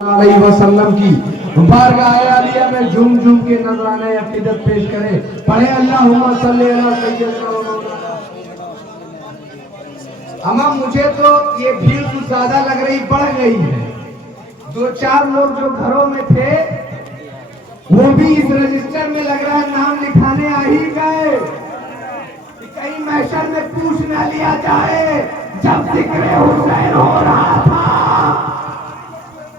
वसल्लम की बारगाह आलिया में झूम झूम के नजराने अकीदत पेश करें। पढ़े अल्लाहुम्मा सल्ली अला सय्यदना मौलाना। अम्मा मुझे तो ये भीड़ कुछ ज्यादा लग रही, बढ़ गई है। दो चार लोग जो घरों में थे वो भी इस रजिस्टर में लग रहा है नाम लिखाने आ ही गए। कहीं महशर में पूछ ना लिया जाए जब जिक्र हुसैन हो रहा था,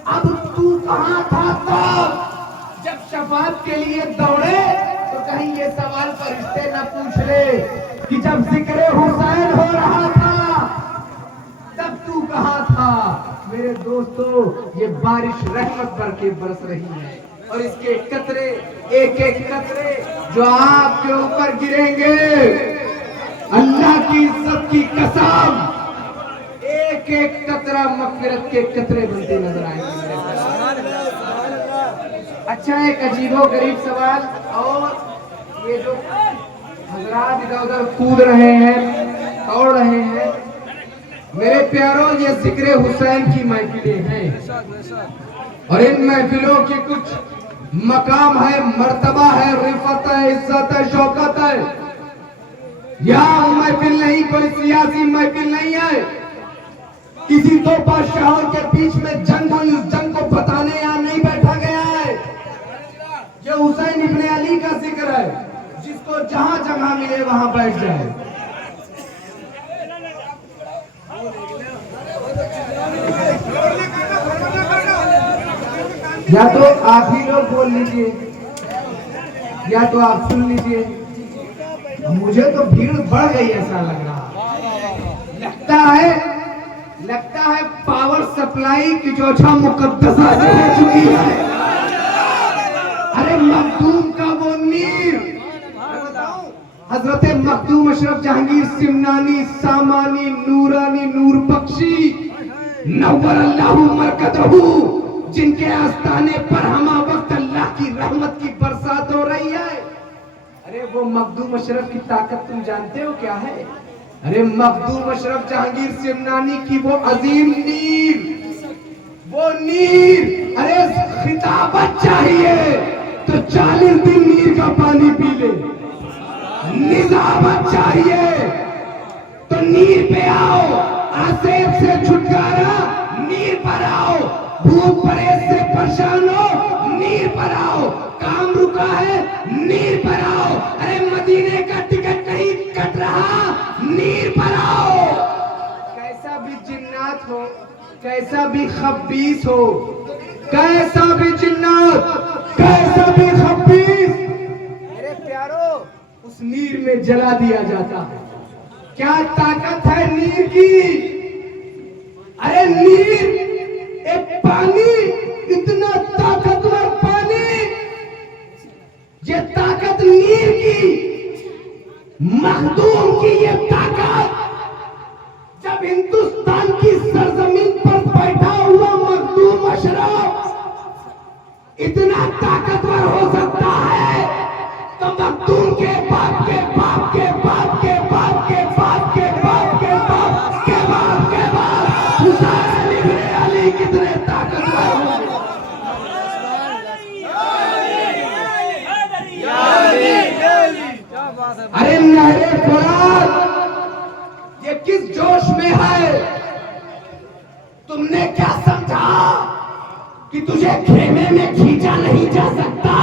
अब तू कहां था तब जब शफाअत के लिए दौड़े, तो कहीं ये सवाल फरिश्ते न पूछ ले कि जब जिक्र हुसैन हो रहा था तब तू कहां था। मेरे दोस्तों, ये बारिश रहमत भर के बरस रही है और इसके कतरे, एक एक कतरे जो आपके ऊपर गिरेंगे, अल्लाह की इज्जत की कसम, एक एक कतरा मग़फ़िरत के कतरे बनते नजर आएंगे। अच्छा, एक अजीबो गरीब सवाल, और ये जो हजरात इधर उधर कूद रहे हैं, दौड़ रहे हैं, मेरे प्यारों, ये जिक्र हुसैन की महफिलें हैं और इन महफिलों की कुछ मकाम है, मर्तबा है, रिफत है, इज्जत है, शौकत है। यह महफिल नहीं कोई सियासी महफिल नहीं है, किसी दो बादशाहों के बीच में जंग हुई, उस जंग को बताने यहां नहीं बैठा गया है। ये हुसैन इब्ने अली का जिक्र है, जिसको जहां जगह मिले वहां बैठ जाए। या तो आप ही लोग बोल लीजिए या तो आप सुन लीजिए। मुझे तो भीड़ बढ़ गई ऐसा लग रहा, लगता है पावर सप्लाई की जोछा मुकद्दसा हो चुकी है। अरे मखदूम का वो नीर, हजरत मखदूम अशरफ जहांगीर सिमनानी सामानी नूरानी नूर बख्शी नव्वर अल्लाहु मरकदहू, जिनके आस्थाने पर हमा वक्त अल्लाह की रहमत की बरसात हो रही है। अरे वो मखदूम अशरफ की ताकत तुम जानते हो क्या है? अरे मखदूम अशरफ जहांगीर सिमनानी की वो अजीम नीर, वो नीर, अरे खिताबत चाहिए तो 40 दिन नीर का पानी पी ले। निजामत चाहिए तो नीर पे आओ, आसेब से छुटकारा नीर पर आओ, भूत परेश से परेशान हो नीर पर आओ, काम रुका है नीर पर आओ, अरे मदीने का टिकट नहीं कट रहा नीर पर आओ। कैसा भी जिन्नात हो, कैसा भी खब्बीस हो, कैसा भी जिन्नात, कैसा भी खब्बीस, मेरे प्यारो, उस नीर में जला दिया जाता है। क्या ताकत है नीर की? अरे नीर एक पानी, इतना ताकतवर पानी, ये ताकत नीर की, मखदूम की ये ताकत, जब हिंदुस्तान की सरजमीन पर बैठा हुआ मखदूम अशरफ इतना ताकतवर हो सकता है, तो मखदूम के बाप के बाप के बाप के बाप के बाप के बाप के बाप के बाप के बाप हुसैन इब्ने अली कितने ताकतवर होंगे। अरे नहरे फुरात ये किस जोश में है? तुमने क्या समझा कि तुझे खेमे में खींचा नहीं जा सकता?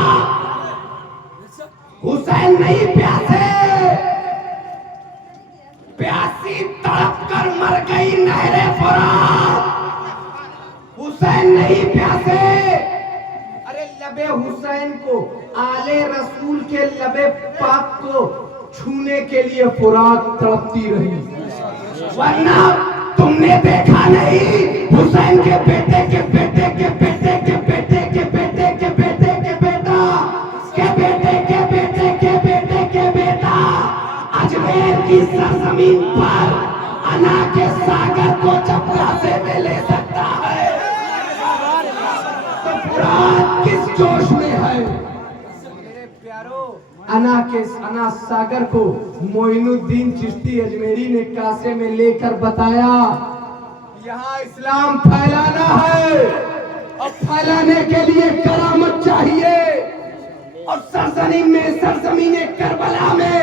हुसैन नहीं प्यासे, प्यासी तड़प कर मर गई नहरे फुरात, हुसैन नहीं प्यासे। अरे लबे हुसैन को, आले रसूल के लबे पाक को छूने के लिए फुरात तड़पती रही, वरना तुमने देखा नहीं हुसैन के बेटे के बेटे के बेटे के बेटे के बेटे के बेटे के बेटा के बेटे के बेटे के बेटे के बेटा अजमेर की सरजमीन पर अना के सागर को चपला से में ले सकता है, तो फुरात किस जोश में है? मेरे प्यारो, अना सागर को मोइनुद्दीन चिश्ती अजमेरी ने कासे में लेकर बताया, यहाँ इस्लाम फैलाना है और फैलाने के लिए करामत चाहिए। और सरजमीन में, सरजमीन करबला में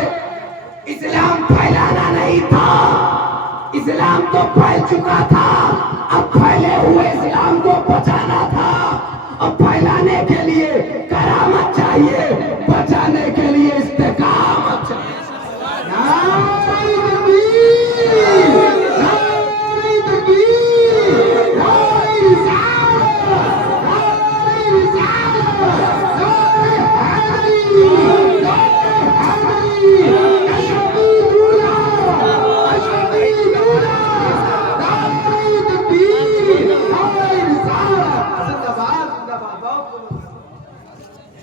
इस्लाम फैलाना नहीं था, इस्लाम तो फैल चुका था। अब फैले हुए इस्लाम को बचाना था। अब फैलाने के लिए करामत चाहिए, बचाने के लिए इस्तेकामत चाहिए। नारे तकबीर, नारे तकबीर, नारे रिसालत, नारे रिसालत, नारे हैदरी, नारे हैदरी, अशहदु अल्ला, अशहदु अल्ला, नारे तकबीर, नारे रिसालत।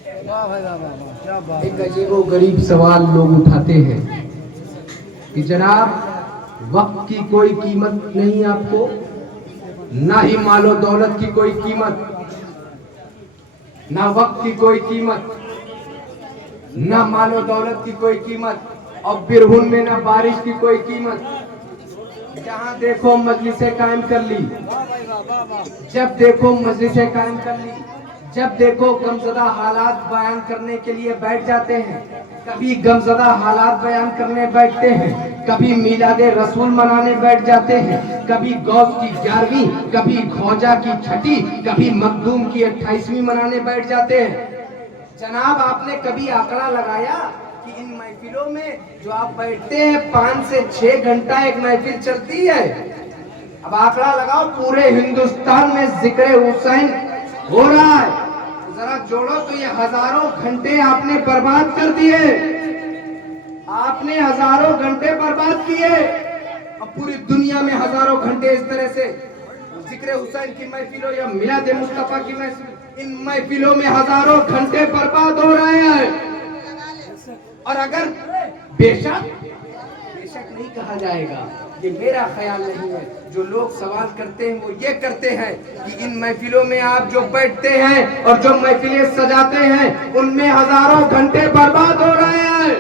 जिंदाबाद, जिंदाबाद। एक अजीबो गरीब सवाल लोग उठाते हैं कि जनाब वक्त की कोई कीमत नहीं आपको, ना ही मालो दौलत की कोई कीमत, ना वक्त की कोई कीमत, ना मालो दौलत की कोई कीमत, और बिरहुन में ना बारिश की कोई कीमत। जहां देखो मजलिसें कायम कर ली, जब देखो मजलिसें कायम कर ली, जब देखो गमज़दा हालात बयान करने के लिए बैठ जाते हैं। कभी गमज़दा हालात बयान करने बैठते हैं, कभी मिलादे रसूल मनाने बैठ जाते हैं, कभी गौस की 11वीं, कभी ख्वाजा की 6ठी, कभी मखदूम की 28वीं मनाने बैठ जाते हैं। जनाब आपने कभी आंकड़ा लगाया कि इन महफिलों में जो आप बैठते हैं 5 से 6 घंटा एक महफिल चलती है। अब आंकड़ा लगाओ, पूरे हिंदुस्तान में जिक्र हुसैन हो रहा है, जरा जोड़ो तो ये हजारों घंटे आपने बर्बाद कर दिए, आपने हजारों घंटे बर्बाद किए। अब पूरी दुनिया में हजारों घंटे इस तरह से जिक्र हुसैन की महफिलों या मिलाद मुस्तफा की महफिल, इन महफिलों में हजारों घंटे बर्बाद हो रहे हैं। और अगर बेशक नहीं कहा जाएगा, ये मेरा ख्याल नहीं है, जो लोग सवाल करते हैं वो ये करते हैं कि इन महफिलों में आप जो बैठते हैं और जो महफिलें सजाते हैं उनमें हजारों घंटे बर्बाद हो रहे हैं,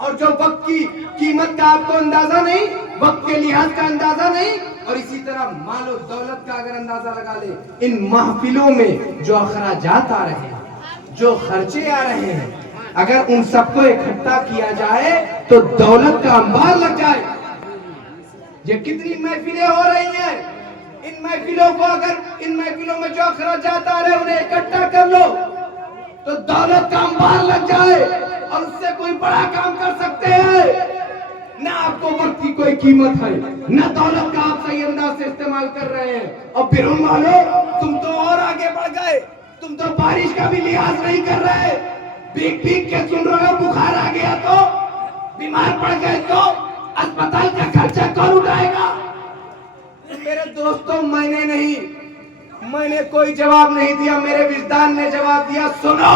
और जो वक्त की कीमत का आपको अंदाजा नहीं, वक्त के लिहाज का अंदाजा नहीं, और इसी तरह मालो दौलत का अगर अंदाजा लगा ले, इन महफिलों में जो अखराजात आ रहे हैं, जो खर्चे आ रहे हैं, अगर उन सबको इकट्ठा किया जाए तो दौलत का अंबार लग जाए। ये कितनी महफिलें हो रही हैं, इन महफिलों को अगर, इन महफिलों में जो अखराजात आ रहे हैं उन्हें इकट्ठा कर लो तो दौलत का अंबार लग जाए, और उससे कोई बड़ा काम कर सकते हैं। ना आपको वक्त की कोई कीमत है, ना दौलत का आप सही अंदाज से इस्तेमाल कर रहे हैं। और बिरहुन वालों, तुम तो और आगे बढ़ गए, तुम तो बारिश का भी लिहाज नहीं कर रहे, भीग भीग के सुन रहे हो। बुखार आ गया तो, बीमार पड़ गए तो अस्पताल का खर्चा कौन उठाएगा? मेरे दोस्तों, मैंने कोई जवाब नहीं दिया, मेरे विजदान ने जवाब दिया। सुनो,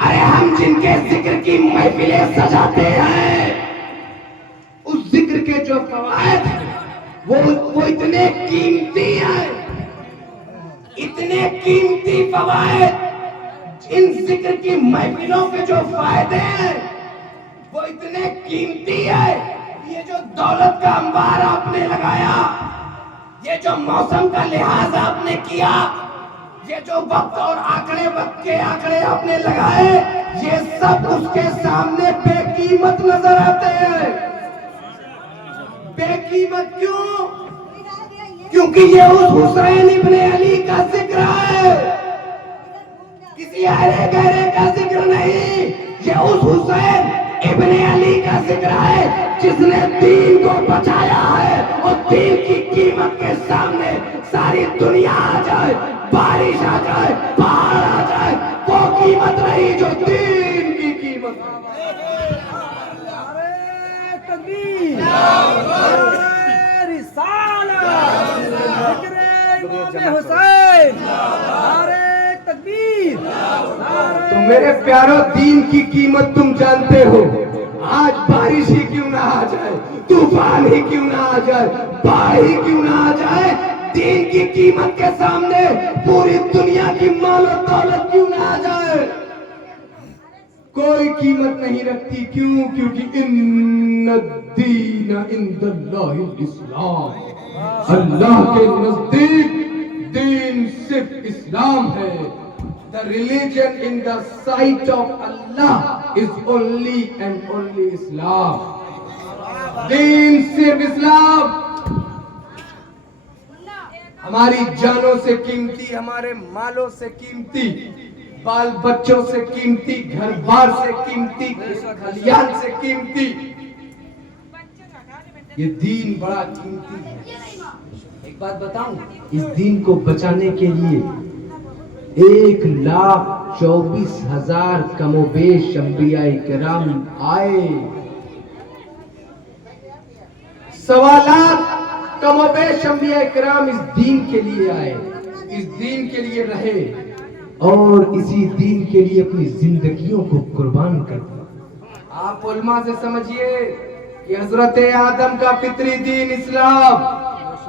अरे हम जिनके जिक्र की महफिलें सजाते हैं, उस जिक्र के जो फवायद वो इतने कीमती हैं, इतने कीमती फवायद, इन जिक्र की महफिलों के जो फायदे हैं वो इतने कीमती है। ये जो दौलत का अंबार आपने लगाया, ये जो मौसम का लिहाज आपने किया, ये जो वक्त और आंकड़े, वक्त के आंकड़े आपने लगाए, ये सब उसके सामने बेकीमत नजर आते हैं। बेकीमत क्यों? क्योंकि ये उस हुसैन इब्ने अली का जिक्र है, किसी अरे गहरे का जिक्र नहीं। ये उस हुसैन इब्ने अली का जिक्र है जिसने दीन को बचाया है, और दीन की कीमत के सामने सारी दुनिया आ जाए, बारिश आ जाए, पहाड़ आ जाए, वो कीमत नहीं जो दीन की कीमत है। तो मेरे प्यारो, दीन की कीमत तुम जानते हो। आज बारिश ही क्यों ना आ जाए, तूफान ही क्यों ना आ जाए, बाढ़ ही क्यों ना आ जाए, दीन की कीमत के सामने पूरी दुनिया की मालो दौलत क्यों ना आ जाए, कोई कीमत नहीं रखती। क्यों? क्योंकि इन्नद्दीन इंदल्लाहिल इस्लाम। अल्लाह के नजदीक दीन सिर्फ इस्लाम है। The religion in the sight of Allah is only and only Islam. दीन सिर्फ इस्लाम। हमारी जानों से कीमती, हमारे मालों से कीमती, बाल बच्चों से कीमती, घर बार से कीमती, खलियान से कीमती, ये दीन बड़ा कीमती है। एक बात बताऊं, इस दीन को बचाने के लिए 1,24,000 कमोबेश अंबियाए किराम आए। 1.25 लाख कमोबेश अंबियाए किराम इस दीन के लिए आए, इस दीन के लिए रहे और इसी दीन के लिए अपनी जिंदगियों को कुर्बान कर दिया। आप उलमा से समझिए कि हजरत आदम का फितरी दीन इस्लाम,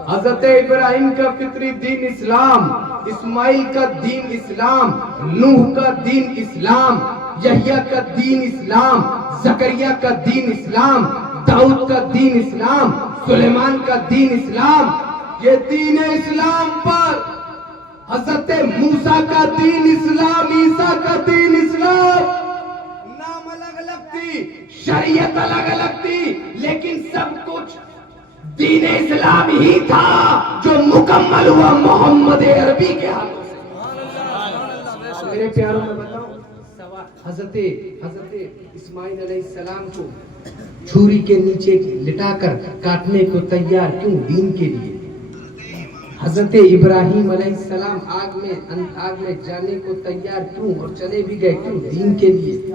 हजरत इब्राहिम का फितरी दीन इस्लाम, इस्माइल का दीन इस्लाम, नूह का दीन इस्लाम, यहिया का दीन इस्लाम, जकरिया का दीन इस्लाम, दाऊद का दीन इस्लाम, सुलेमान का दीन इस्लाम। ये दीन इस्लाम पर हजरत मूसा का दीन इस्लाम, ईसा का दीन इस्लाम, नाम अलग अलग थी, शरीयत अलग अलग थी, लेकिन सब कुछ दीन इस्लाम ही था जो मुकम्मल हुआ मोहम्मद अरबी के हाथों से। मेरे प्यारों में बताओ, हजरत इस्माइल अलैहिस्सलाम को छुरी के नीचे लिटाकर काटने को तैयार क्यों? दीन के लिए। हजरत इब्राहिम अलैहिस्सलाम आग में जाने को तैयार क्यों और चले भी गए क्यों? दीन के लिए।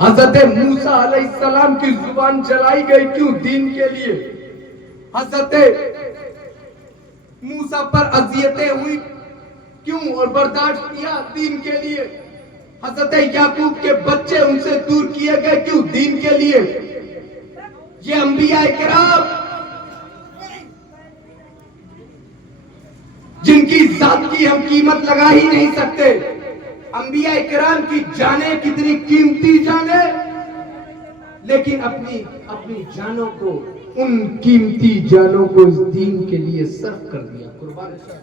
हजरत मूसा अलैहिस्सलाम की जुबान जलाई गई क्यों? दीन के लिए। हजरत मूसा पर अजियतें हुई क्यों और बर्दाश्त किया? दीन के लिए। हजरत याकूब के बच्चे उनसे दूर किए गए क्यों? दीन के लिए। ये अंबिया किराम जिनकी जात की हम कीमत लगा ही नहीं सकते, अंबिया किराम की जाने कितनी कीमती जाने, लेकिन अपनी जानों को, उन कीमती जानों को इस दीन के लिए सर्व कर दिया, कुर्बान कर दिया।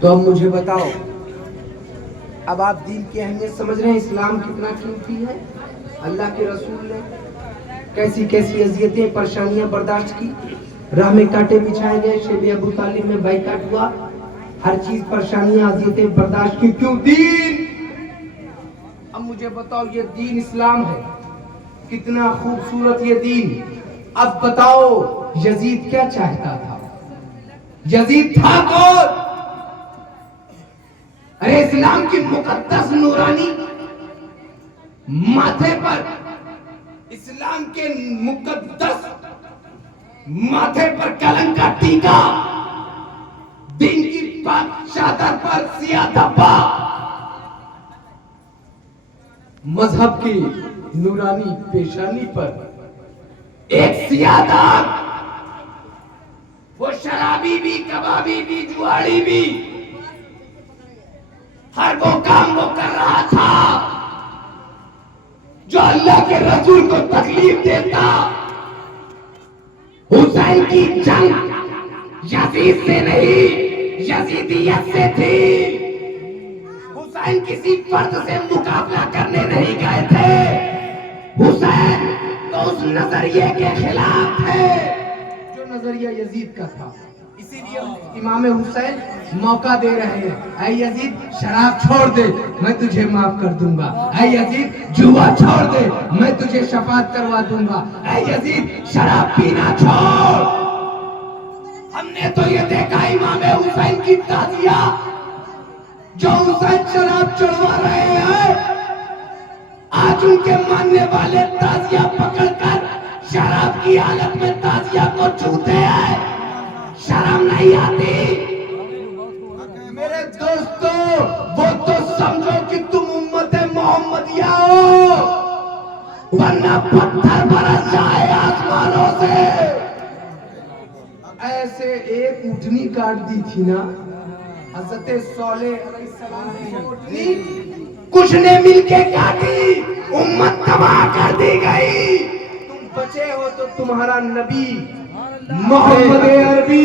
तो अब मुझे बताओ, अब आप दीन की अहमियत समझ रहे हैं, इस्लाम कितना कीमती है। अल्लाह के रसूल ने कैसी कैसी अजियतें परेशानियां बर्दाश्त की, राह में कांटे बिछाए गए, शेब अबू तालिब में बाइकाट हुआ, हर चीज परेशानियां अजियतें बर्दाश्त की, क्यों? दीन। अब मुझे बताओ, ये दीन इस्लाम है, कितना खूबसूरत ये दीन। अब बताओ, यजीद क्या चाहता था? यजीद था कौन? अरे इस्लाम की मुकद्दस नूरानी माथे पर, इस्लाम के मुकद्दस माथे पर कलंक का टीका, दीन की पाक चादर पर सियाह धब्बा, मजहब की नूरानी पेशानी पर एक सियाह दाग। वो शराबी भी, कबाबी भी, जुआड़ी भी, हर वो काम वो कर रहा था जो अल्लाह के रसूल को तकलीफ देता। हुसैन की जंग यजीद से नहीं, यजीदियत से थी। हुसैन किसी फर्द से मुकाबला करने नहीं गए थे, हुसैन तो उस नजरिए के खिलाफ है जो नजरिया यजीद का था। इसीलिए इमाम हुसैन मौका दे रहे हैं, ऐ यजीद शराब छोड़ दे, मैं तुझे माफ कर दूंगा। ऐ यजीद जुआ छोड़ दे, मैं तुझे शफात करवा दूंगा। ऐ यजीद शराब पीना छोड़। हमने तो ये देखा इमाम हुसैन की ताजिया, जो हुसैन शराब चढ़वा रहे हैं, आज उनके मानने वाले ताजिया पकड़कर शराब की हालत में ताजिया को छूते हैं। शर्म नहीं आती? मेरे दोस्तों, वो तो समझो कि तुम उम्मत मोहम्मदिया हो, वरना पत्थर बरस जाए आसमानों से। ऐसे एक ऊँटनी काट दी थी ना हजरत सोले अलैहिस्सलाम की ऊँटनी, कुछ ने मिलके काटी, उम्मत तबाह कर दी गई। तुम बचे हो तो तुम्हारा नबी मोहम्मद अरबी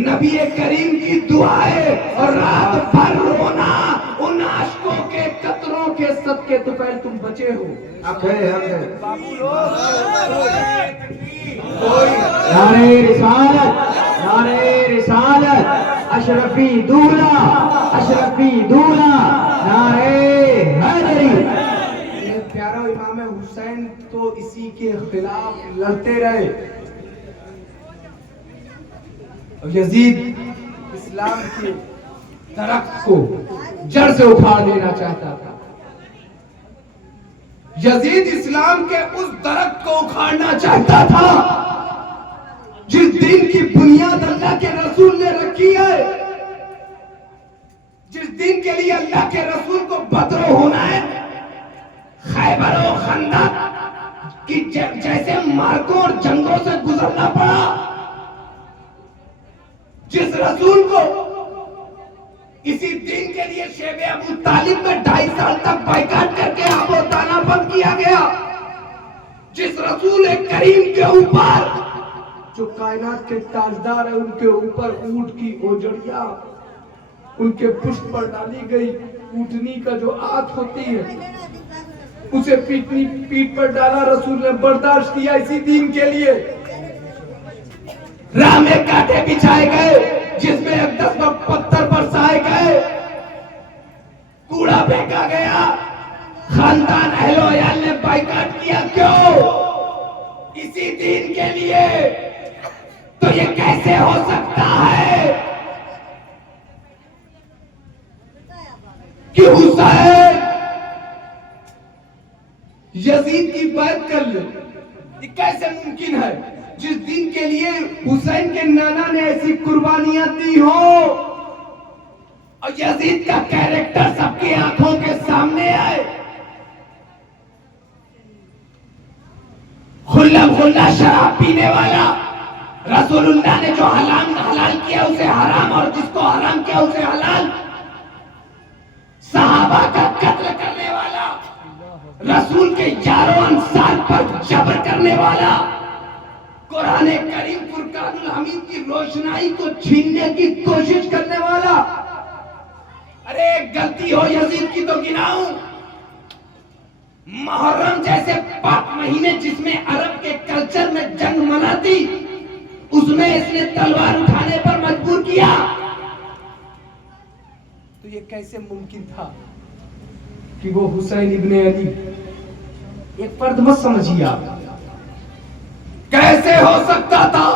नबी करीम की दुआएं और रात भर रोना, उन आशिकों के कतरों के सदके तो पहले तुम बचे हो। आप नारे रिसालत, नारे रिसालत, अशरफी दूल्हा, अशरफी दूल्हा, नारे हैदरी। ये प्यारा इमाम हुसैन तो इसी के खिलाफ लड़ते रहे। और यजीद इस्लाम के दरख्त को जड़ से उखाड़ देना चाहता था। यजीद इस्लाम के उस दरख्त को उखाड़ना चाहता था जिस दिन की बुनियाद अल्लाह के रसूल ने रखी है, जिस दिन के लिए अल्लाह के रसूल को बदर होना है, खैबर और खंदक की जैसे मार्कों और जंगों से गुजरना पड़ा, जिस रसूल को इसी दिन के लिए शेब अबू तालिब में 2.5 साल तक बाइकाट करके आबो ताना बंद किया गया, जिस रसूल करीम के ऊपर जो कायनात के ताजदार है उनके ऊपर ऊंट की ओजड़िया उनके पुष्प पर डाली गई, ऊँटनी का जो आंत होती है उसे पीठ पर डाला, रसूल ने बर्दाश्त किया इसी दिन के लिए। राह में कांटे बिछाए गए, जिसमें 10 पत्थर बरसाए गए, कूड़ा फेंका गया, खानदान अहलोयाल ने बाइकाट किया। क्यों? इसी दिन के लिए। तो ये कैसे हो सकता है कि हुसैन यजीद की बात कर ले? ये कैसे मुमकिन है जिस दिन के लिए हुसैन के नाना ने ऐसी कुर्बानियां दी हो और यजीद का कैरेक्टर सबकी आंखों के सामने आए। खुल्ला खुल्ला शराब पीने वाला, रसूलुल्लाह ने जो हलाल किया उसे हराम और जिसको हराम किया उसे हलाल, सहाबा का कत्ल करने वाला, रसूल के यारों अंसार पर जबर करने वाला, कुरान करीम फुरकानुल हमीद की रोशनाई को छीनने की कोशिश करने वाला। अरे एक गलती हो यजीद की तो गिनाऊं, मुहर्रम जैसे पाक महीने जिसमें अरब के कल्चर में जंग मनाती, उसमें इसने तलवार उठाने पर मजबूर किया। तो ये कैसे मुमकिन था कि वो हुसैन इब्ने अली, एक फर्द मत समझिए आप, कैसे हो सकता था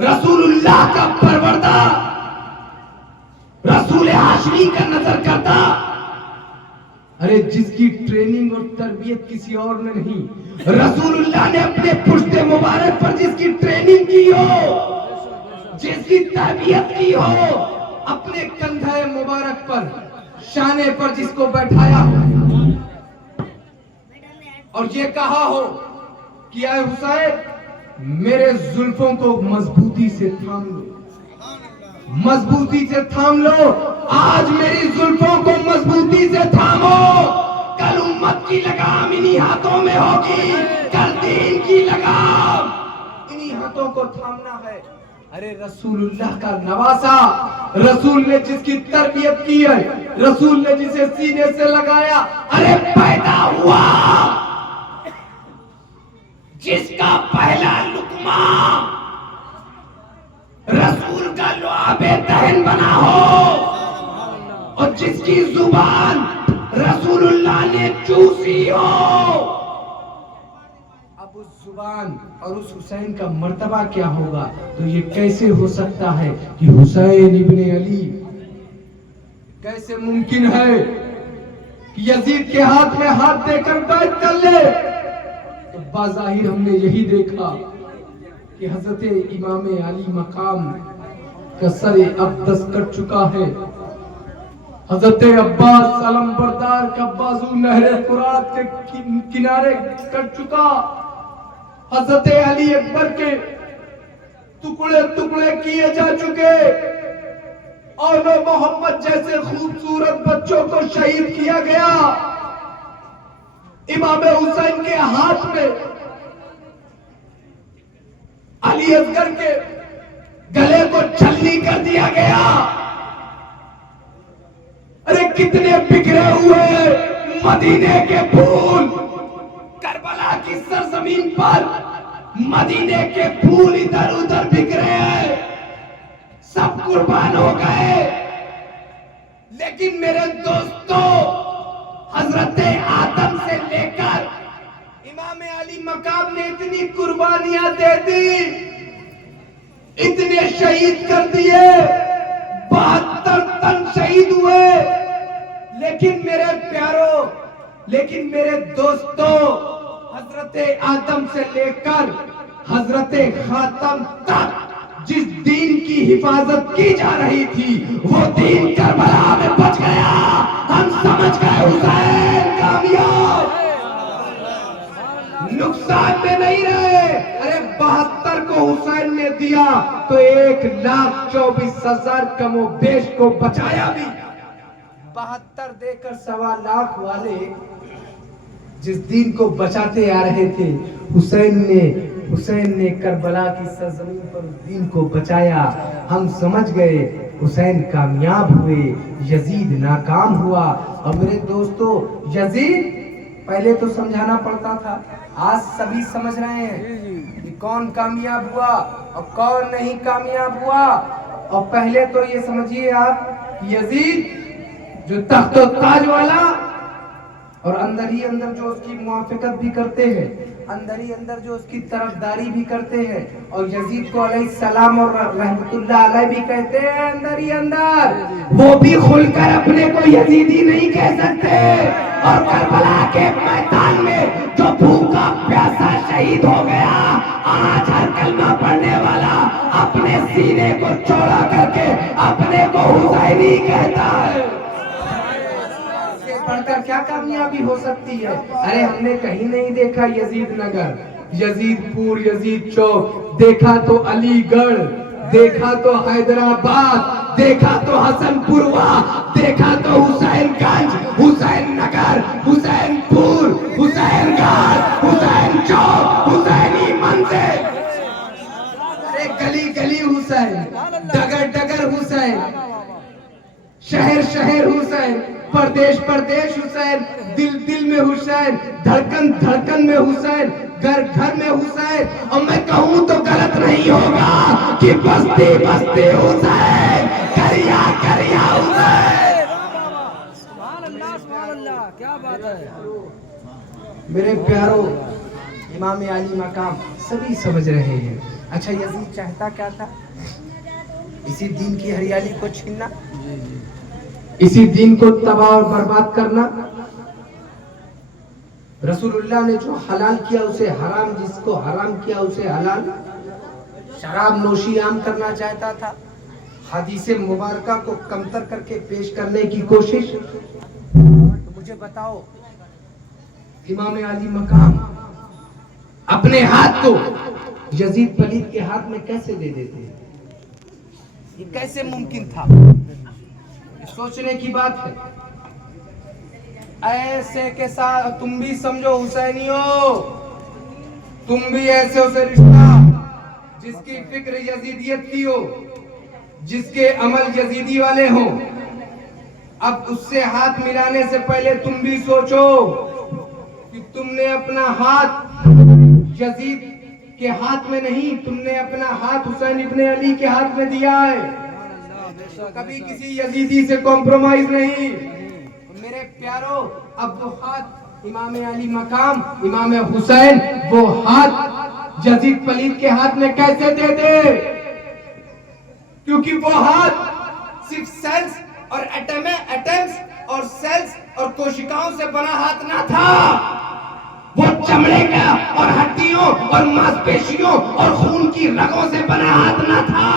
रसूलुल्लाह का परवरदा, रसूल हाशमी का नजर करता। अरे जिसकी ट्रेनिंग और तरबियत किसी और ने नहीं, रसूलुल्लाह ने अपने पुश्ते मुबारक पर जिसकी ट्रेनिंग की हो, जिसकी तरबियत की हो, अपने कंधे मुबारक पर शाने पर जिसको बैठाया हो और ये कहा हो कि आए हुसैन मेरे जुल्फों को मजबूती से थाम लो, मजबूती से थाम लो, आज मेरी जुल्फों को मजबूती से थामो, कल उम्मत की लगाम इन्हीं हाथों में होगी, कल दीन की लगाम इन्हीं हाथों को थामना है। अरे रसूलुल्लाह का नवासा, रसूल ने जिसकी तरबियत की है, रसूल ने जिसे सीने से लगाया, अरे पैदा हुआ जिसका पहला लुकमा रसूल का लुआबे दहन बना हो और जिसकी जुबान रसूलुल्लाह ने चूसी हो। अब उस जुबान और उस हुसैन का मर्तबा क्या होगा? तो ये कैसे हो सकता है कि हुसैन इब्ने अली, कैसे मुमकिन है कि यजीद के हाथ में हाथ देकर बैत कर ले? तो बाज़ाहिर हमने यही देखा कि हजरत इमाम अली मकाम का सर अक़दस कट चुका है, हजरत अब्बास सलम बरदार का बाजू नहरे फुरात के किनारे कट चुका, हजरत अली अकबर के टुकड़े टुकड़े किए जा चुके और मोहम्मद जैसे खूबसूरत बच्चों को शहीद किया गया। इमाम हुसैन के हाथ में अली असगर के गले को छलनी कर दिया गया। अरे कितने बिखरे हुए मदीने के फूल, करबला की सरजमीन पर मदीने के फूल इधर उधर बिखरे हैं, सब कुर्बान हो गए। लेकिन मेरे दोस्तों, हजरत आदम से लेकर इमाम अली मकाम ने इतनी कुर्बानियां दे दी, इतने शहीद कर दिए, 72 तन शहीद हुए। लेकिन मेरे प्यारों, लेकिन मेरे दोस्तों, हजरत आदम से लेकर हजरत खातम तक जिस दीन की हिफाजत की जा रही थी, वो दीन करबला में बच गया। हम समझ गए हुसैन कामयाब, नुकसान में नहीं रहे। अरे 72 को हुसैन ने दिया तो 1,24,000 कमोबेश को बचाया भी। 72 देकर 1.25 लाख वाले जिस दीन को बचाते आ रहे थे, हुसैन ने करबला की सरजमीन पर उस दीन को बचाया। हम समझ गए हुसैन कामयाब हुए, यजीद नाकाम हुआ। और मेरे दोस्तों, यजीद पहले तो समझाना पड़ता था, आज सभी समझ रहे हैं कि कौन कामयाब हुआ और कौन नहीं कामयाब हुआ। और पहले तो ये समझिए आप, यजीद जो तख्त और ताज वाला, और अंदर ही अंदर जो उसकी मुआफिकत भी करते हैं, अंदर ही अंदर जो उसकी तरफदारी भी करते हैं, और यजीद को अलैहिस्सलाम और रहमतुल्लाह अलैह भी कहते हैं अंदर ही अंदर, वो भी खुलकर अपने को यजीदी नहीं कह सकते। और करबला के मैदान में जो भूखा प्यासा शहीद हो गया, आज हर कलमा पढ़ने वाला अपने सीने को चौड़ा करके अपने को हुसैनी कहता है। पढ़कर क्या कामयाबी हो सकती है? अरे हमने कहीं नहीं देखा यजीद नगर, यजीदपुर, यजीद चौक, देखा तो अलीगढ़, देखा तो हैदराबाद, देखा तो हसनपुरवा, देखा तो हुसैनगंज, हुसैन नगर, हुसैनपुर, हुसैनगढ़, हुसैन चौक, हुसैनी मंदिर। अरे गली गली हुसैन, डगर डगर हुसैन, शहर शहर हुसैन, प्रदेश प्रदेश हुसैन, दिल दिल में हुसैन, धड़कन धड़कन में हुसैन, घर घर में हुसैन। और मैं कहूँ तो गलत नहीं होगा कि बस्ती बस्ती हुसैन, करिया करिया हुसैन। क्या बात है मेरे प्यारों, इमाम अली मकाम सभी समझ रहे हैं। अच्छा, यजीद चाहता क्या था? इसी दीन की हरियाली को छीनना, इसी दीन को तबाह और बर्बाद करना। रसूलुल्लाह ने जो हलाल किया उसे हराम, जिसको हराम किया उसे हलाल। शराब नोशी आम करना चाहता था, हदीसे मुबारका को कमतर करके पेश करने की कोशिश। तो मुझे बताओ, इमाम अली मकाम अपने हाथ को यजीद पलीद के हाथ में कैसे दे देते? ये कैसे मुमकिन था? सोचने की बात है। ऐसे के साथ तुम भी समझो हुसैनियों, तुम भी ऐसे उसे रिश्ता जिसकी फिक्र यजीदियत की हो, जिसके अमल यजीदी वाले हो, अब उससे हाथ मिलाने से पहले तुम भी सोचो कि तुमने अपना हाथ यजीद के हाथ में नहीं, तुमने अपना हाथ हुसैन इब्ने अली के हाथ में दिया है। कभी किसी यजीदी से कॉम्प्रोमाइज नहीं। मेरे प्यारों, अब वो हाथ इमाम अली मकाम, इमाम हुसैन, वो हाथ यजीद पलीद के हाथ में कैसे दे दे? क्योंकि वो हाथ सिर्फ सेल्स और एटम्स और सेल्स और कोशिकाओं से बना हाथ ना था, वो चमड़े का और हड्डियों और मांसपेशियों और खून की रगों से बना हाथ ना था।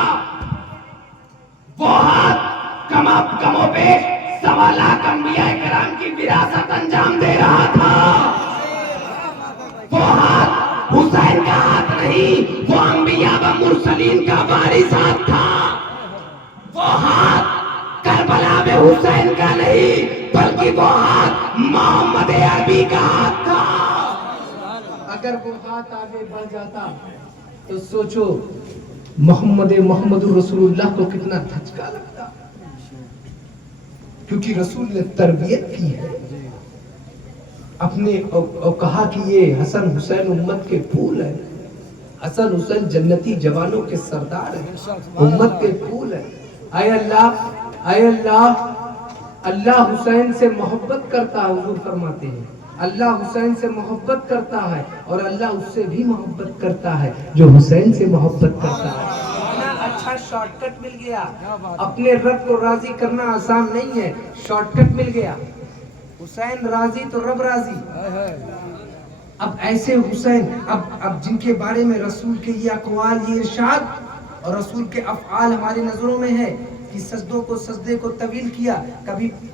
वो हाथ कमोबेश 1.25 लाख अंबिया किराम की विरासत अंजाम दे रहा था। वो हाथ हुसैन का हाथ नहीं, वो अंबिया व मुरसलीन का वारिस हाथ था। वो हाथ करबला में हुसैन का नहीं, बल्कि वो हाथ मोहम्मद अरबी का हाथ था। अगर वो हाथ आगे बढ़ जाता तो सोचो मोहम्मद रसूलुल्लाह को कितना धचका लगता, क्योंकि रसूल ने तरबियत की है अपने और कहा कि ये हसन हुसैन उम्मत के फूल है, हसन हुसैन जन्नती जवानों के सरदार है, उम्मत के फूल है। आए अल्लाह, अल्लाह हुसैन से मोहब्बत करता है। हुजूर फरमाते हैं अल्लाह हुसैन से मोहब्बत करता है और अल्लाह उससे भी मोहब्बत करता है जो हुसैन से मोहब्बत करता है। इतना अच्छा शॉर्टकट मिल गया। अपने रब को राजी करना आसान नहीं है, शॉर्टकट मिल गया। हुसैन राजी तो रब राजी। अब ऐसे हुसैन, अब जिनके बारे में रसूल के ये अक़वाल, ये इरशाद और रसूल के अफ़आल हमारी नजरों में है कि सजदे को तवील किया,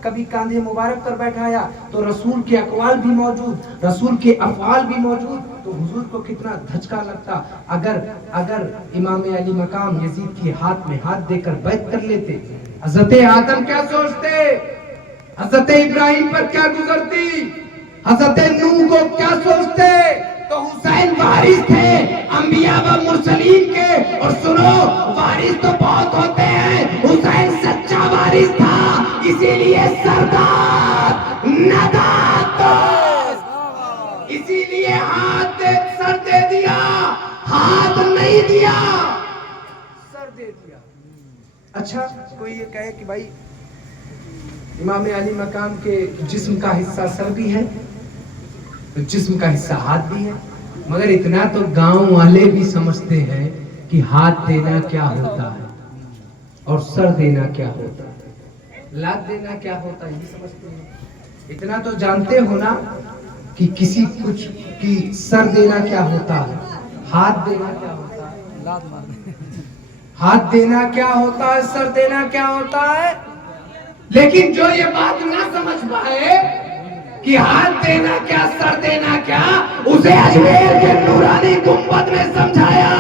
कभी कांधे मुबारक पर बैठाया, तो रसूल के अक़वाल भी मौजूद, रसूल के अफ़आल भी मौजूद, तो हुजूर को कितना धचका लगता अगर इमाम अली मकाम यजीद के हाथ में हाथ देकर बैत कर लेते। हजरत आदम क्या सोचते, हजरत इब्राहिम पर क्या गुजरती, हजरत नूह को क्या सोचते। तो हुसैन वारिस थे अंबिया व मुरसलीन के, और सुनो वारिस तो बहुत होते हैं, हुसैन सच्चा वारिस था, इसीलिए सरदार नदात, इसीलिए सर दे दिया, हाथ नहीं दिया, सर दे दिया। अच्छा, कोई ये कहे कि भाई इमाम अली मकाम के जिस्म का हिस्सा सर भी है, जिस्म का हिस्सा हाथ भी है, मगर इतना तो गांव वाले भी समझते हैं कि हाथ देना क्या होता है और सर देना क्या होता है, लात देना क्या होता है, ये समझते हैं। इतना तो जानते हो ना कि किसी कुछ की सर देना क्या होता है, हाथ देना क्या होता है, हाथ देना क्या होता है, सर देना क्या होता है। लेकिन जो ये बात ना समझ पाए कि हाथ देना क्या, सर देना क्या, उसे अजमेर के नूरानी गुंबद में समझाया।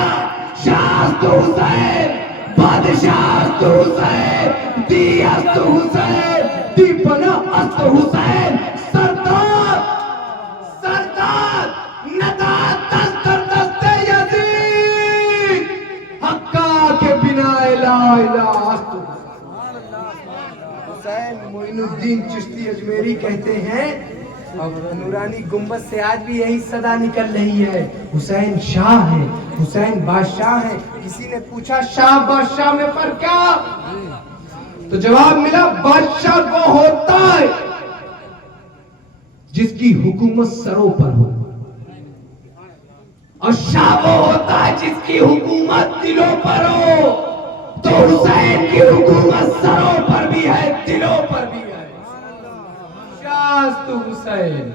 शास्त हुसैन, बादशाह हुसैन, दियस्त हुसैन, दीपना अस्त हुसैन, सरदार सरदार नदात दस्तर दस्ते यजीद, हक्का के बिना ला इलाहा अस्त हुसैन। मोइनुद्दीन चिश्ती अजमेरी कहते हैं, अब नूरानी गुंबद से आज भी यही सदा निकल रही है, हुसैन शाह है, हुसैन बादशाह है। किसी ने पूछा शाह बादशाह में फर्क क्या, तो जवाब मिला बादशाह वो होता है जिसकी हुकूमत सरों पर हो, और शाह वो होता है जिसकी हुकूमत दिलों पर हो। तो हुसैन की हुकूमत सरों पर भी है, दिलों पर भी है। शास्त हुसैन,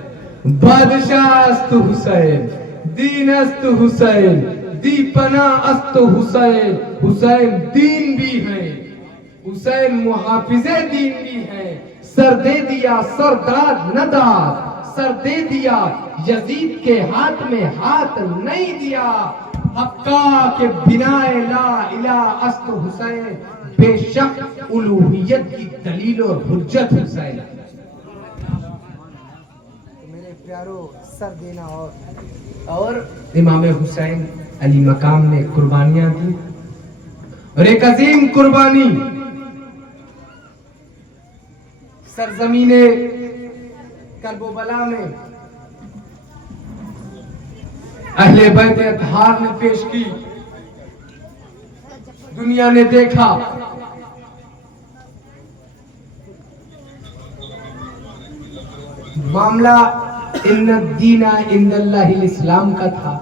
बादशाह हुसैन, दीनस्त हुसैन, दीपना अस्त हुसैन, हुसैन दीन भी है, हुसैन मुहाफिजे दीन भी है। सर दे दिया सरदार नदात, सर दे दिया यजीद के हाथ में हाथ नहीं दिया। हक्का के बिना ला इलाहा अस्त हुसैन, बेशक उलूहियत की दलील और हुज्जत हुसैन। मेरे प्यारो, सर देना और इमाम हुसैन अली मकाम ने कुर्बानियां दी, और एक अजीम कुर्बानी सरजमीने करबला में अहले बैत अतहार ने पेश की। दुनिया ने देखा, मामला इन्ना दीना इंदल्लाहिल इस्लाम का था।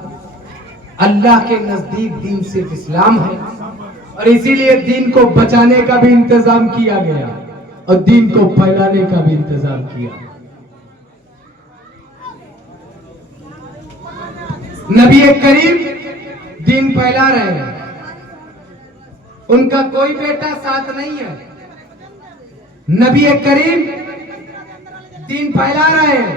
अल्लाह के नजदीक दीन सिर्फ इस्लाम है, और इसीलिए दीन को बचाने का भी इंतजाम किया गया और दीन को फैलाने का भी इंतजाम किया। नबी करीम दीन फैला रहे हैं, उनका कोई बेटा साथ नहीं है। नबी करीम दीन फैला रहे हैं,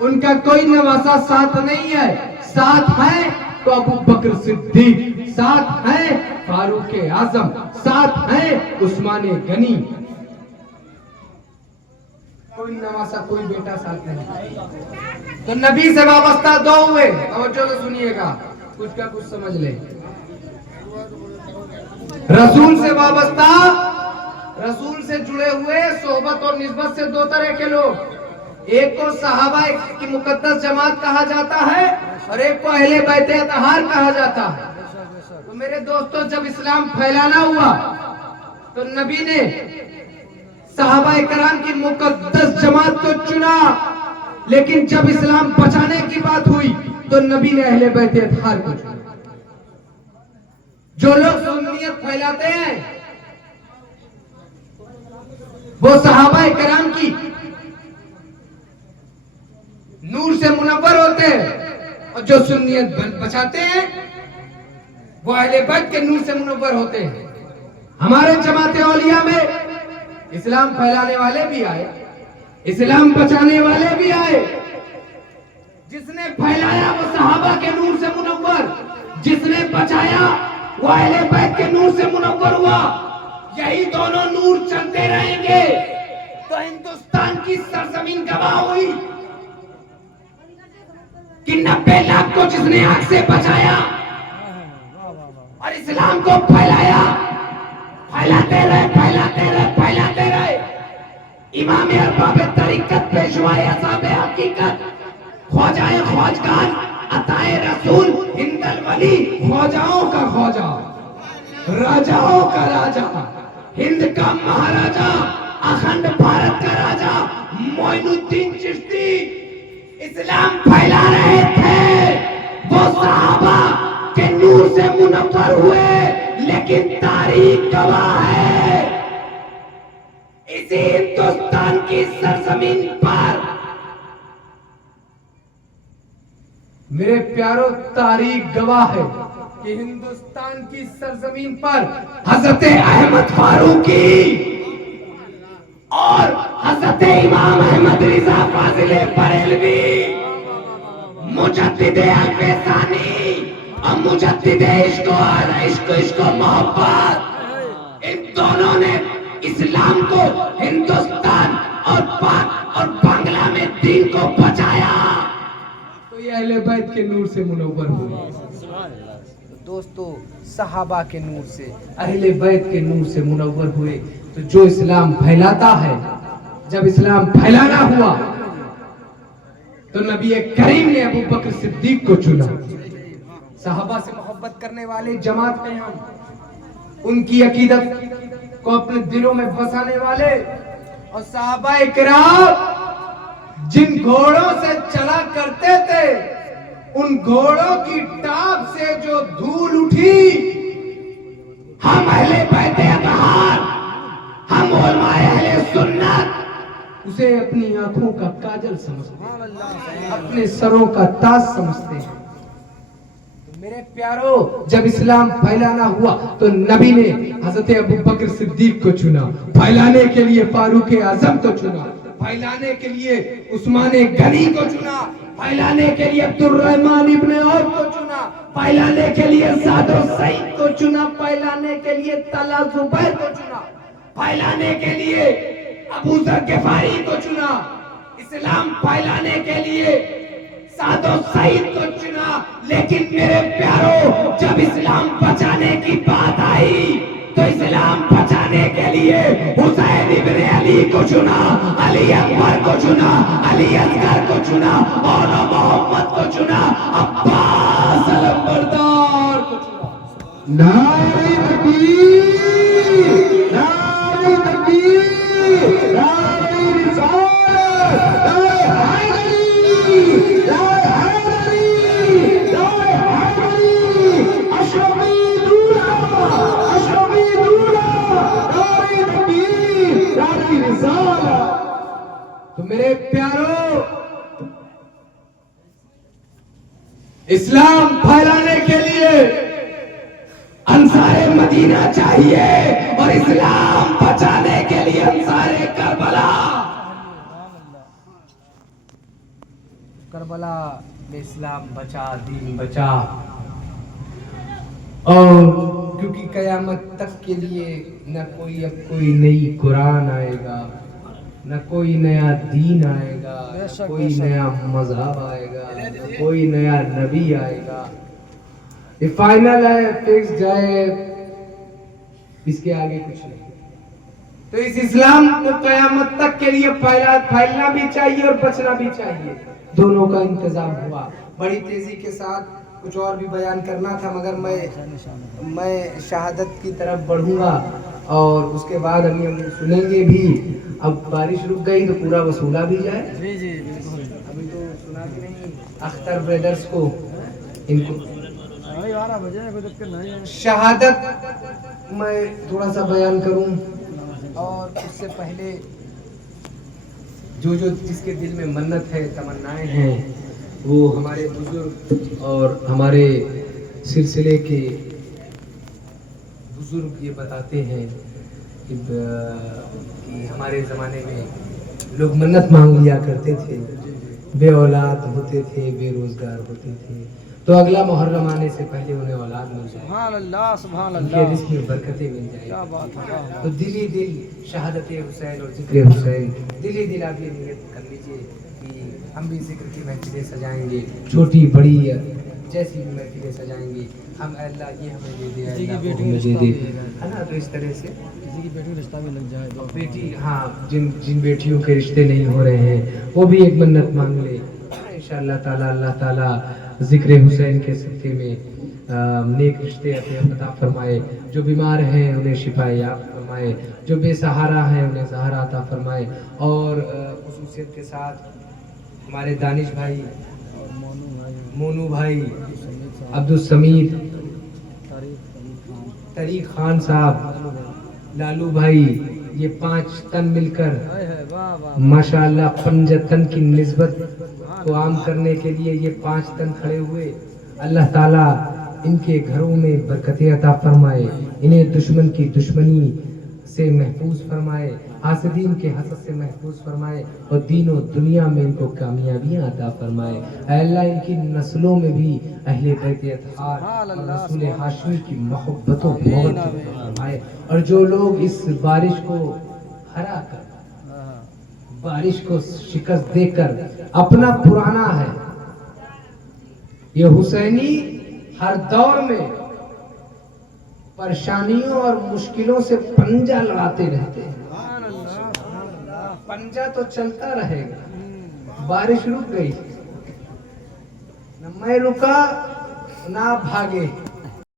उनका कोई नवासा साथ नहीं है। साथ है तो अबू बकर सिद्दीक, साथ है फारूक आजम, साथ है उस्मान गनी। कोई नवासा, कोई बेटा साथ नहीं। तो नबी से वाबस्ता दो हुए, तवज्जो से सुनिएगा, कुछ का कुछ समझ ले। रसूल से वाबस्ता, रसूल से जुड़े हुए सोहबत और निस्बत से दो तरह के लोग, एक को सहाबा की मुकद्दस जमात कहा जाता है और एक को अहले बैत अतहार कहा जाता है। तो मेरे दोस्तों, जब इस्लाम फैलाना हुआ तो नबी ने सहाबा कराम की मुकद्दस जमात को चुना, लेकिन जब इस्लाम बचाने की बात हुई तो नबी ने अहले बैत अतहार को चुना। जो लोग सुन्नियत फैलाते हैं वो सहाबा कराम की नूर से मुनव्वर होते हैं, और जो सुन्नियत बचाते हैं वो अहले बैत के नूर से मुनव्वर होते हैं। हमारे जमाते औलिया में इस्लाम फैलाने वाले भी आए, इस्लाम बचाने वाले भी आए। जिसने फैलाया वो सहाबा के नूर से मुनव्वर, जिसने बचाया वो अहले बैत के नूर से मुनव्वर हुआ। यही दोनों नूर चलते रहेंगे तो हिंदुस्तान की सरजमीन गवाह हुई कि 90 लाख को जिसने आग से बचाया और इस्लाम को फैलाया, फैलाते रहे, फैलाते रहे, फैलाते रहे। इमाम अरबाब तरीकत पेशवाए असाब हकीकत ख्वाजाए ख्वाजगान अताए रसूल हिंदल वली, ख्वाजाओं का ख्वाजा, राजाओं का राजा, हिंद का महाराजा, अखंड भारत का राजा मोइनुद्दीन चिश्ती इस्लाम फैला रहे थे। वो सहाबा के नूर से मुनव्वर हुए, लेकिन तारीख गवाह है इसी हिंदुस्तान की सरजमीन पर, मेरे प्यारो, तारीख गवाह है कि हिंदुस्तान की सरजमीन पर हजरत अहमद फारूकी और हजरत इमाम अहमद रिजा फाजिल बरेलवी, मुजद्दिद अल्फसानी और मुजद्दिद इश्क मोहब्बत, इन दोनों ने इस्लाम को हिंदुस्तान और पाक और बांग्ला में दीन को बचाया। तो ये अहले बैत के नूर से मुनव्वर हुए दोस्तों, सहाबा के नूर से, अहले बैत के नूर से मुनव्वर हुए। तो जो इस्लाम फैलाता है, जब इस्लाम फैलाना हुआ तो नबी करीम ने अबू बकर सिद्दीक को चुना। सहाबा से मोहब्बत करने वाले जमात में हम, उनकी अकीदत को अपने दिलों में बसाने वाले, और सहाबा इकराम जिन घोड़ों से चला करते थे, उन घोड़ों की टाप से जो धूल उठी, हम अहले बैत अतहार, हम उलमाए अहले सुन्नत उसे अपनी आंखों का काजल समझते हैं, अपने सरों का ताज समझते हैं। तो मेरे प्यारो, जब इस्लाम फैलाना हुआ तो नबी ने हजरत अबू बकर सिद्दीक को चुना, फैलाने के लिए फारूक आजम को चुना, फैलाने के लिए उस्मान गनी को चुना, फैलाने के लिए अब्दुर्रहमान इब्ने औफ को चुना, फैलाने के लिए साद और सईद को चुना, फैलाने के लिए तला जुबैर को चुना, फैलाने के लिए अबू जर गिफारी को चुना, इस्लाम फैलाने के लिए साद और सईद को चुना। लेकिन मेरे प्यारो, जब इस्लाम बचाने की बात आई तो इस्लाम बचाने के लिए हुसैन इब्ने अली को चुना, अली अकबर को चुना, अली असगर को चुना, और मोहम्मद को चुना, अब्बास अलमबरदार को चुना। नारे तकबीर, नारे तकबीर, नारे रिसालत, नारे हैदरी, नारे हैदरी, नारे हैदरी, अशरफी दूल्हा, अशरफी दूल्हा, नारे तकबीर, नारे रिसालत। तो मेरे प्यारो, इस्लाम फैलाने के लिए अंसारे मदीना चाहिए, और इस्लाम बचाने के लिए अंसारे करबला। करबला में इस्लाम बचा, दीन बचा, और क्योंकि कयामत तक के लिए न कोई नई कुरान आएगा, न कोई नया दीन आएगा, न कोई नया मजहब आएगा, न कोई नया नबी आएगा। ये फाइनल है, फिक्स है इसके आगे कुछ नहीं। तो इस इस्लाम को कयामत तक के लिए फैलना भी चाहिए और बचना भी चाहिए, दोनों का इंतजाम हुआ। बड़ी तेजी के साथ कुछ और भी बयान करना था, मगर मैं शहादत की तरफ बढ़ूंगा और उसके बाद हम सुनेंगे भी। अब बारिश रुक गई तो पूरा वसूला भी जाए। जी जी बिल्कुल। अभी तो सुना भी नहीं अख्तर ब्रदर्स को, इनको 12 बजे कोई दिक्कत नहीं है। शहादत मैं थोड़ा सा बयान करूं, और उससे पहले जो जिसके दिल में मन्नत है, तमन्नाएं हैं, वो हमारे बुजुर्ग और हमारे सिलसिले के बुजुर्ग ये बताते हैं कि हमारे ज़माने में लोग मन्नत मांग लिया करते थे, बे औलाद होते थे, बेरोजगार होते थे, तो अगला मुहर्रम आने से पहले उन्हें औलाद मिल जाए, सुभान अल्लाह सुभान उनके अल्लाह। रिस्क में बरकतें मिल क्या जाए। बात है। तो दिली दिल शहादत हुसैन और जिक्र हुसैन, दिली दिल आप ये नियत कर लीजिए कि हम भी जिक्र की महफिलें सजाएंगे, छोटी बड़ी जैसी भी महफिलें सजाएंगे। हम अल्लाह ये हमें दे दे, किसी की अल्लाह वो बेटी हमें का दे रिश्ता दे, भी है। है ना। तो इस तरह से किसी की बेटी का रिश्ता भी लग जाए तो बेटी, हाँ, जिन बेटियों के रिश्ते नहीं हो रहे हैं वो भी एक मन्नत मांग ले, इंशाअल्लाह ताला अल्लाह ताला जिक्र हुसैन के सिक्के में नेक रिश्ते अता फरमाए। जो बीमार हैं उन्हें शिफाए याब फरमाए, जो बेसहारा हैं उन्हें सहारा अता फरमाए। और खुसूसियत के साथ हमारे दानिश भाई, और मोनू भाई, समीर साहब, अब्दुल समीद, तारीख तरीक खान साहब, लालू भाई, ये 5 तन मिलकर है। वाह वाह। माशाअल्लाह 5 तन की निस्बत को आम करने के लिए ये 5 तन खड़े हुए। अल्लाह ताला इनके घरों में बरकतें अता फरमाए, इन्हें दुश्मन की दुश्मनी से महफूज फरमाए, हासिदीन के हसद से महफूज फरमाए, और दीन और दुनिया में इनको कामयाबियां अता फरमाए। अल्लाह इनकी नस्लों में भी अहले बैत अतहार और रसूल हाशमी की मोहब्बतों फरमाए। और जो लोग इस बारिश को हरा कर, बारिश को शिकस्त देकर अपना पुराना है, ये हुसैनी हर दौर में परेशानियों और मुश्किलों से पंजा लड़ाते रहते हैं। पंजा तो चलता रहेगा। बारिश रुक गई, न मैं रुका ना भागे,